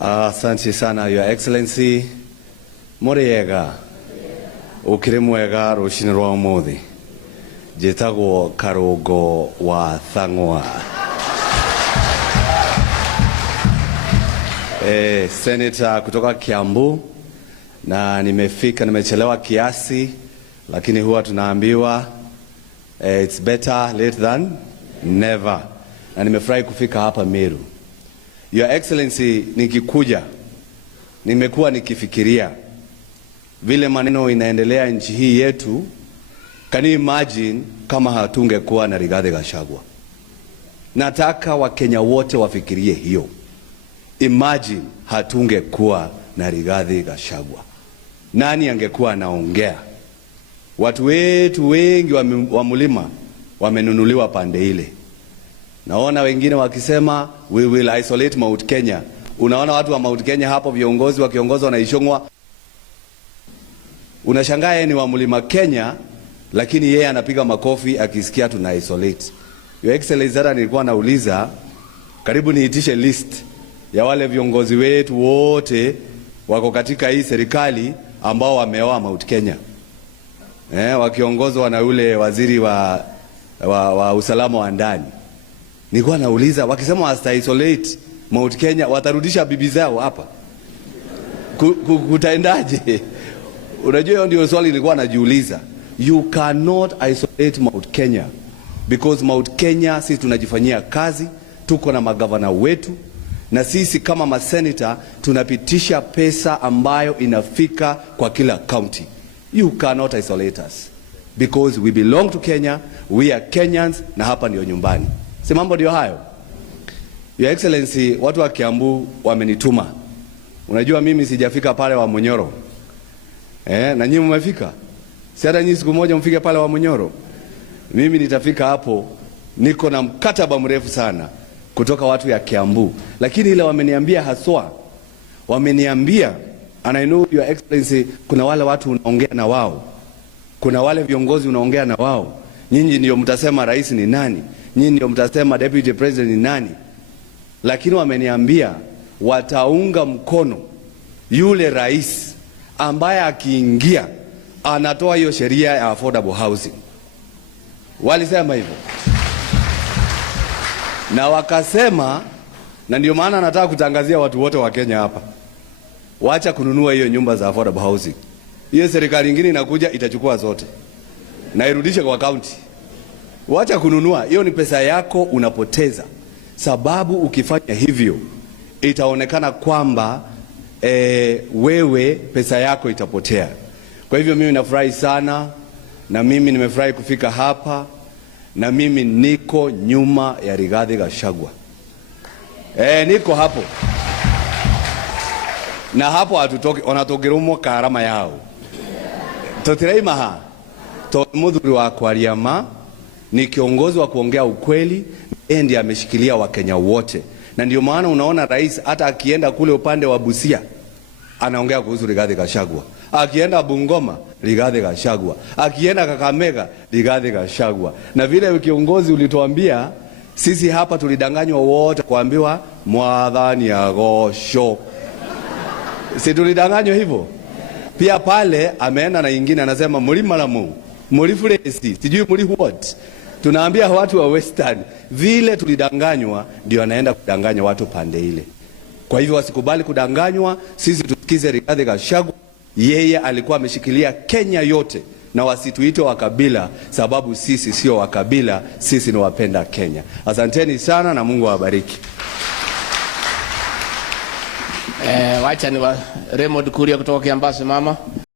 Asante sana Your Excellency. Muriega. Ukire mwega rushini rwa umuthi. Jitagwo Karungo wa Thang'wa. Senator kutoka Kiambu, na nimechelewa kiasi, lakini huwa tunaambiwa it's better late than never. Na nimefurahi kufika hapa Meru. Your Excellency, nikikuja nimekuwa nikifikiria vile maneno inaendelea nchi hii yetu. Can you imagine kama hatungekuwa na Rigathi Gachagua? Nataka Wakenya wote wafikirie hiyo. Imagine hatungekuwa na Rigathi Gachagua, nani angekuwa anaongea? Watu wetu wengi wa mlima wamenunuliwa pande ile. Naona wengine wakisema we will isolate Mount Kenya. Unaona watu wa Mount Kenya hapo, viongozi wakiongozwa na Ishong'wa. Unashangaa yeye ni wa mlima Kenya, lakini yeye anapiga makofi akisikia tuna isolate. Your Excellency, zara nilikuwa nauliza, karibu niitishe list ya wale viongozi wetu wote wako katika hii serikali ambao wameoa Mount Kenya. Wakiongozwa na ule waziri wa usalama wa ndani. Nilikuwa nauliza, wakisema wasta isolate Mount Kenya, watarudisha bibi zao hapa? Kutaendaje? Unajua hiyo ndio swali nilikuwa najiuliza. You cannot isolate Mount Kenya because Mount Kenya sisi tunajifanyia kazi, tuko na magavana wetu, na sisi kama maseneta tunapitisha pesa ambayo inafika kwa kila county. You cannot isolate us because we belong to Kenya, we are Kenyans, na hapa ndio nyumbani. Si mambo ndio hayo? Your Excellency, watu wa Kiambu wamenituma. Unajua mimi sijafika pale wa Munyoro. Na nyinyi mmefika? Si hata nyinyi siku moja mfike pale wa Munyoro. Mimi nitafika hapo, niko na mkataba mrefu sana kutoka watu ya Kiambu. Lakini ile wameniambia haswa, wameniambia, and I know Your Excellency, kuna wale watu unaongea na wao, kuna wale viongozi unaongea na wao. Nyinyi ndio mtasema rais ni nani, nyinyi ndio mtasema deputy president ni nani. Lakini wameniambia wataunga mkono yule rais ambaye akiingia anatoa hiyo sheria ya affordable housing. Walisema hivyo. Na wakasema, na ndio maana nataka kutangazia watu wote wa Kenya hapa, wacha kununua hiyo nyumba za affordable housing. Hiyo serikali nyingine inakuja itachukua zote na irudishe kwa county. Wacha kununua, hiyo ni pesa yako unapoteza. Sababu ukifanya hivyo itaonekana kwamba wewe pesa yako itapotea. Kwa hivyo mimi nafurahi sana, na mimi nimefurahi kufika hapa, na mimi niko nyuma ya Rigathi Gachagua. Niko hapo. Na hapo hatutoki, wanatogerumwa karama yao. Totiraimaha, muthuri wa Kwariama ni kiongozi wa kuongea ukweli, yeye ndiye ameshikilia Wakenya wote. Na ndio maana unaona rais hata akienda kule upande wa Busia anaongea kuhusu Rigathi Gachagua. Akienda Bungoma, Rigathi Gachagua. Akienda Kakamega, Rigathi Gachagua. Na vile kiongozi ulituambia, sisi hapa tulidanganywa wote kuambiwa mwathani agosho. Si tulidanganywa hivyo? Pia pale ameenda na ingine anasema mlima lamu, mlifuresi, sijui mli what. Tunaambia watu wa Western vile tulidanganywa ndio anaenda kudanganya watu pande ile. Kwa hivyo wasikubali kudanganywa, sisi tusikize Rigathi Gachagua. Yeye alikuwa ameshikilia Kenya yote, na wasituite wa kabila, sababu sisi sio wa kabila, sisi ni wapenda Kenya. Asanteni sana na Mungu awabariki. Wacha ni wa Raymond Kuria kutoka Kiambasi mama.